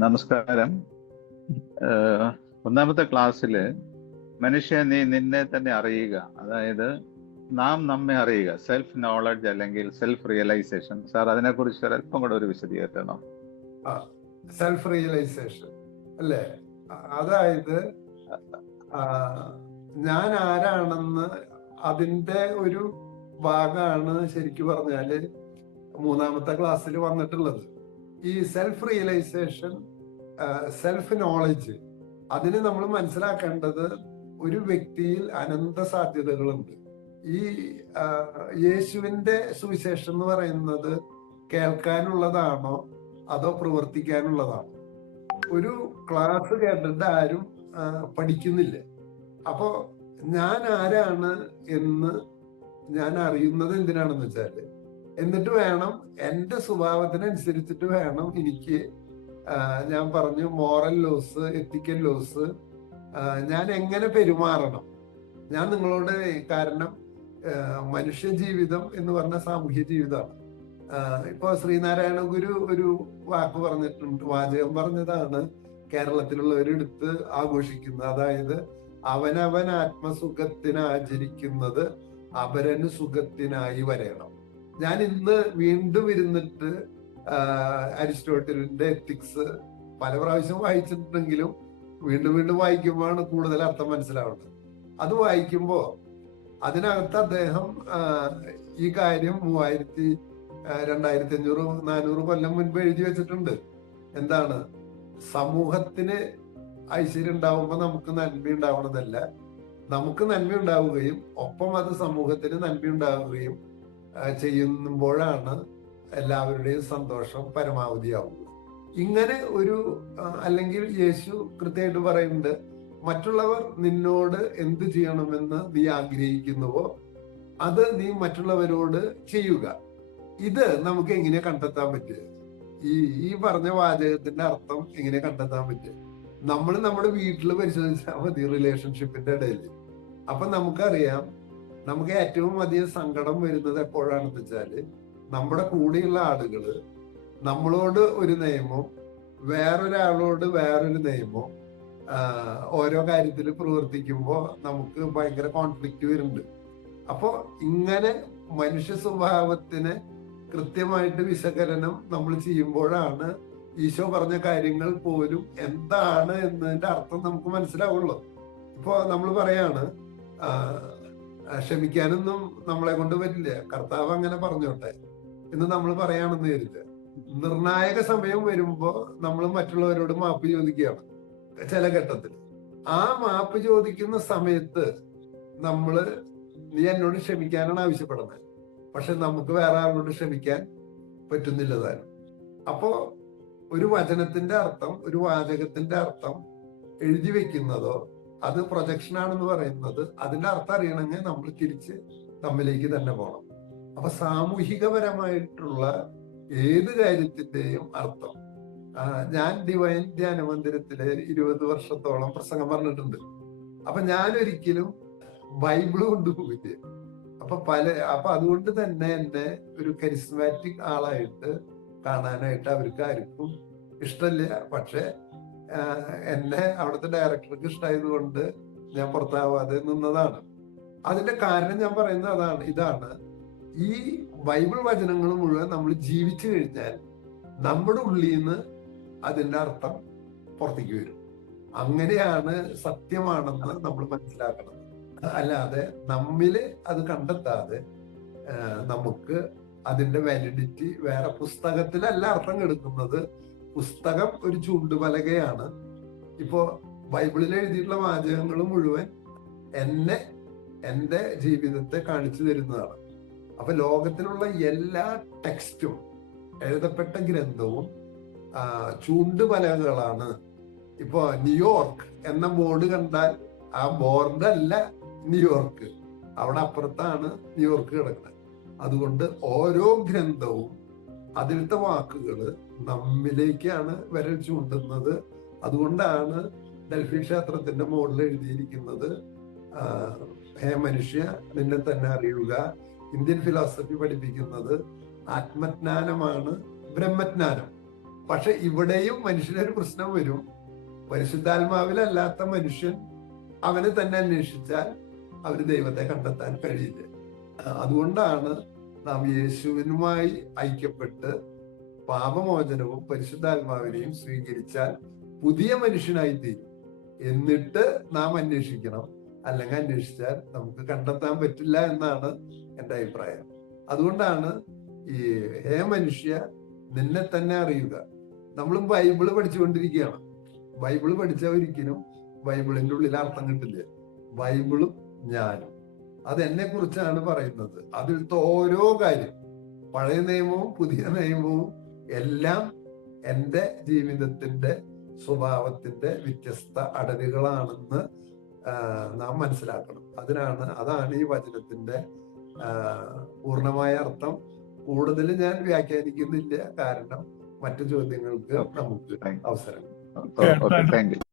നമസ്കാരം. ഒന്നാമത്തെ ക്ലാസ്സിൽ മനുഷ്യ നീ നിന്നെ തന്നെ അറിയുക. അതായത് നാം നമ്മെ അറിയുക. സെൽഫ് നോളജ് അല്ലെങ്കിൽ സെൽഫ് റിയലൈസേഷൻ സാർ അതിനെക്കുറിച്ച് അല്പം കൂടെ ഒരു വിശദീകരണം. സെൽഫ് റിയലൈസേഷൻ അല്ലേ? അതായത് ഞാൻ ആരാണെന്ന് അതിന്റെ ഒരു ഭാഗമാണ് ശരിക്കു പറഞ്ഞാൽ മൂന്നാമത്തെ ക്ലാസ്സിൽ വന്നിട്ടുള്ളത്. ഈ സെൽഫ് റിയലൈസേഷൻ സെൽഫ് നോളജ് അതിന് നമ്മൾ മനസ്സിലാക്കേണ്ടത് ഒരു വ്യക്തിയിൽ അനന്ത സാധ്യതകളുണ്ട്. ഈ യേശുവിന്റെ സുവിശേഷം എന്ന് പറയുന്നത് കേൾക്കാനുള്ളതാണോ അതോ പ്രവർത്തിക്കാനുള്ളതാണോ? ഒരു ക്ലാസ് കേട്ടിട്ട് ആരും പഠിക്കുന്നില്ല. അപ്പോ ഞാൻ ആരാണ് എന്ന് ഞാൻ അറിയുന്നത് എന്തിനാണെന്ന് വെച്ചാൽ എന്നിട്ട് വേണം എന്റെ സ്വഭാവത്തിനനുസരിച്ചിട്ട് വേണം എനിക്ക് ഞാൻ പറഞ്ഞു മോറൽ ലോസ് എത്തിക്കൽ ലോസ് ഞാൻ എങ്ങനെ പെരുമാറണം? ഞാൻ നിങ്ങളോട് കാരണം മനുഷ്യ ജീവിതം എന്ന് പറഞ്ഞ സാമൂഹ്യ ജീവിതമാണ്. ഇപ്പൊ ശ്രീനാരായണ ഗുരു ഒരു വാക്ക് പറഞ്ഞിട്ടുണ്ട് വാചകം പറഞ്ഞതാണ് കേരളത്തിലുള്ളവരെടുത്ത് ആഘോഷിക്കുന്നത്. അതായത് അവനവൻ ആത്മസുഖത്തിന് ആചരിക്കുന്നത് അപരന് സുഖത്തിനായി വരയണം ഞാൻ ഇന്ന് വീണ്ടും ഇരുന്നിട്ട് അരിസ്റ്റോട്ടലിന്റെ എത്തിക്സ് പല പ്രാവശ്യം വായിച്ചിട്ടുണ്ടെങ്കിലും വീണ്ടും വീണ്ടും വായിക്കുമ്പോഴാണ് കൂടുതൽ അർത്ഥം മനസ്സിലാവുന്നത്. അത് വായിക്കുമ്പോൾ അതിനകത്ത് അദ്ദേഹം ഈ കാര്യം മൂവായിരത്തി രണ്ടായിരത്തി അഞ്ഞൂറ് നാനൂറ് കൊല്ലം മുൻപ് എഴുതി വെച്ചിട്ടുണ്ട്. എന്താണ്? സമൂഹത്തിന് ഐശ്വര്യം ഉണ്ടാവുമ്പോൾ നമുക്ക് നന്മ ഉണ്ടാവണതല്ല. നമുക്ക് നന്മ ഉണ്ടാവുകയും ഒപ്പം അത് സമൂഹത്തിന് നന്മ ഉണ്ടാവുകയും ചെയ്യുമ്പോഴാണ് എല്ലാവരുടെയും സന്തോഷം പരമാവധിയാവുന്നത് ഇങ്ങനെ ഒരു അല്ലെങ്കിൽ യേശു കൃത്യമായിട്ട് പറയുന്നുണ്ട് മറ്റുള്ളവർ നിന്നോട് എന്ത് ചെയ്യണമെന്ന് നീ ആഗ്രഹിക്കുന്നുവോ അത് നീ മറ്റുള്ളവരോട് ചെയ്യുക. ഇത് നമുക്ക് എങ്ങനെ കണ്ടെത്താൻ പറ്റുക? ഈ ഈ പറഞ്ഞ വാചകത്തിന്റെ അർത്ഥം എങ്ങനെ കണ്ടെത്താൻ പറ്റുക? നമ്മൾ നമ്മുടെ വീട്ടിൽ പരിശോധിച്ചാൽ മതി റിലേഷൻഷിപ്പിന്റെ ഇടയിൽ. അപ്പൊ നമുക്കറിയാം നമുക്ക് ഏറ്റവും അധികം സങ്കടം വരുന്നത് എപ്പോഴാണെന്ന് വെച്ചാൽ നമ്മുടെ കൂടെയുള്ള ആളുകൾ നമ്മളോട് ഒരു നിയമം വേറൊരാളോട് വേറൊരു നിയമം ഓരോ കാര്യത്തിൽ പ്രവർത്തിക്കുമ്പോൾ നമുക്ക് ഭയങ്കര കോൺഫ്ലിക്റ്റ് വരുന്നുണ്ട്. അപ്പോ ഇങ്ങനെ മനുഷ്യ സ്വഭാവത്തിന് കൃത്യമായിട്ട് വിശകലനം നമ്മൾ ചെയ്യുമ്പോഴാണ് ഈശോ പറഞ്ഞ കാര്യങ്ങൾ പോലും എന്താണ് എന്നതിന്റെ അർത്ഥം നമുക്ക് മനസ്സിലാവുള്ളൂ. ഇപ്പോ നമ്മൾ പറയാണ് ക്ഷമിക്കാനൊന്നും നമ്മളെ കൊണ്ട് പറ്റില്ല. കർത്താവ് അങ്ങനെ പറഞ്ഞോട്ടെ. എന്ന് നമ്മൾ പറയാണെന്ന് കരുത് നിർണായക സമയം വരുമ്പോ നമ്മൾ മറ്റുള്ളവരോട് മാപ്പ് ചോദിക്കുകയാണ്. ചില ഘട്ടത്തിൽ ആ മാപ്പ് ചോദിക്കുന്ന സമയത്ത് നമ്മൾ നീ എന്നോട് ക്ഷമിക്കാനാണ് ആവശ്യപ്പെടുന്നത് പക്ഷെ നമുക്ക് വേറെ ആളോട് ക്ഷമിക്കാൻ പറ്റുന്നില്ല താനും. അപ്പോ ഒരു വചനത്തിന്റെ അർത്ഥം ഒരു വാചകത്തിന്റെ അർത്ഥം എഴുതി വെക്കുന്നതോ അത് പ്രൊജക്ഷൻ ആണെന്ന് പറയുന്നത് അതിന്റെ അർത്ഥം അറിയണമെങ്കിൽ നമ്മൾ തിരിച്ച് തമ്മിലേക്ക് തന്നെ പോകണം അപ്പൊ സാമൂഹികപരമായിട്ടുള്ള ഏത് കാര്യത്തിന്റെയും അർത്ഥം. ഞാൻ ഡിവൈൻ ധ്യാന മന്ദിരത്തിൽ ഇരുപത് വർഷത്തോളം പ്രസംഗം പറഞ്ഞിട്ടുണ്ട്. അപ്പൊ ഞാൻ ഒരിക്കലും ബൈബിൾ കൊണ്ടുപോയില്ല അപ്പൊ പല അപ്പൊ അതുകൊണ്ട് തന്നെ എന്നെ ഒരു കരിസ്മാറ്റിക് ആളായിട്ട് കാണാനായിട്ട് അവർക്ക് ആർക്കും ഇഷ്ടമില്ല. പക്ഷെ എന്നെ അവിടുത്തെ ഡയറക്ടർക്ക് ഇഷ്ടമായത് കൊണ്ട് ഞാൻ പുറത്താവാതെ നിന്നതാണ്. അതിന്റെ കാരണം ഞാൻ പറയുന്നത് അതാണ് ഇതാണ്. ഈ ബൈബിൾ വചനങ്ങൾ മുഴുവൻ നമ്മൾ ജീവിച്ചു കഴിഞ്ഞാൽ നമ്മുടെ ഉള്ളിൽ നിന്ന് അതിന്റെ അർത്ഥം പുറത്തേക്ക് വരും. അങ്ങനെയാണ് സത്യമാണെന്ന് നമ്മൾ മനസ്സിലാക്കണം. അല്ലാതെ നമ്മിൽ അത് കണ്ടെത്താതെ നമുക്ക് അതിന്റെ വാലിഡിറ്റി വേറെ പുസ്തകത്തിലല്ല അർത്ഥം കെടുക്കുന്നത് പുസ്തകം ഒരു ചൂണ്ടുപലകയാണ് ഇപ്പോ ബൈബിളിൽ എഴുതിയിട്ടുള്ള വാചകങ്ങൾ മുഴുവൻ എന്നെ എന്റെ ജീവിതത്തെ കാണിച്ചു തരുന്നതാണ്. അപ്പൊ ലോകത്തിലുള്ള എല്ലാ ടെക്സ്റ്റും എഴുതപ്പെട്ട ഗ്രന്ഥവും ചൂണ്ടുപലകകളാണ് ഇപ്പോ ന്യൂയോർക്ക് എന്ന ബോർഡ് കണ്ടാൽ ആ ബോർഡല്ല ന്യൂയോർക്ക്. അവിടെ അപ്പുറത്താണ് ന്യൂയോർക്ക് കിടക്കുന്നത്. അതുകൊണ്ട് ഓരോ ഗ്രന്ഥവും അതിലത്തെ വാക്കുകൾ നമ്മിലേക്കാണ് വിരൽ ചൂണ്ടുന്നത്. അതുകൊണ്ടാണ് ഡൽഹി ക്ഷേത്രത്തിന്റെ മുകളിൽ എഴുതിയിരിക്കുന്നത്. ഹേ മനുഷ്യ നിന്നെ തന്നെ അറിയുക. ഇന്ത്യൻ ഫിലോസഫി പഠിപ്പിക്കുന്നത് ആത്മജ്ഞാനമാണ് ബ്രഹ്മജ്ഞാനം. പക്ഷെ ഇവിടെയും മനുഷ്യനൊരു പ്രശ്നം വരും. പരിശുദ്ധാത്മാവിലല്ലാത്ത മനുഷ്യൻ അവനെ തന്നെ അന്വേഷിച്ചാൽ അവർ ദൈവത്തെ കണ്ടെത്താൻ കഴിയില്ല. അതുകൊണ്ടാണ് നാം യേശുവിനുമായി ഐക്യപ്പെട്ട് പാപമോചനവും പരിശുദ്ധാത്മാവിനെയും സ്വീകരിച്ചാൽ പുതിയ മനുഷ്യനായി തീരും. എന്നിട്ട് നാം അന്വേഷിക്കണം. അല്ലെങ്കിൽ അന്വേഷിച്ചാൽ നമുക്ക് കണ്ടെത്താൻ പറ്റില്ല എന്നാണ് എന്റെ അഭിപ്രായം. അതുകൊണ്ടാണ് ഈ ഹേ മനുഷ്യ നിന്നെ തന്നെ അറിയുക. നമ്മളും ബൈബിൾ പഠിച്ചുകൊണ്ടിരിക്കുകയാണ്. ബൈബിൾ പഠിച്ച ഒരിക്കലും ബൈബിളിന്റെ ഉള്ളിൽ അർത്ഥം കിട്ടില്ല. ബൈബിളും ഞാനും. അത് എന്നെ കുറിച്ചാണ് പറയുന്നത്. അതിലത്തെ ഓരോ കാര്യം പഴയ നിയമവും പുതിയ നിയമവും എല്ലാം എന്റെ ജീവിതത്തിന്റെ സ്വഭാവത്തിന്റെ വ്യത്യസ്ത അടരുകളാണെന്ന് നാം മനസ്സിലാക്കണം. അതിനാണ് അതാണ് ഈ വചനത്തിന്റെ പൂർണമായ പൂർണമായ അർത്ഥം. കൂടുതൽ ഞാൻ വ്യാഖ്യാനിക്കുന്നില്ല. കാരണം മറ്റു ചോദ്യങ്ങൾക്ക് നമുക്ക് അവസരം. Okay thank you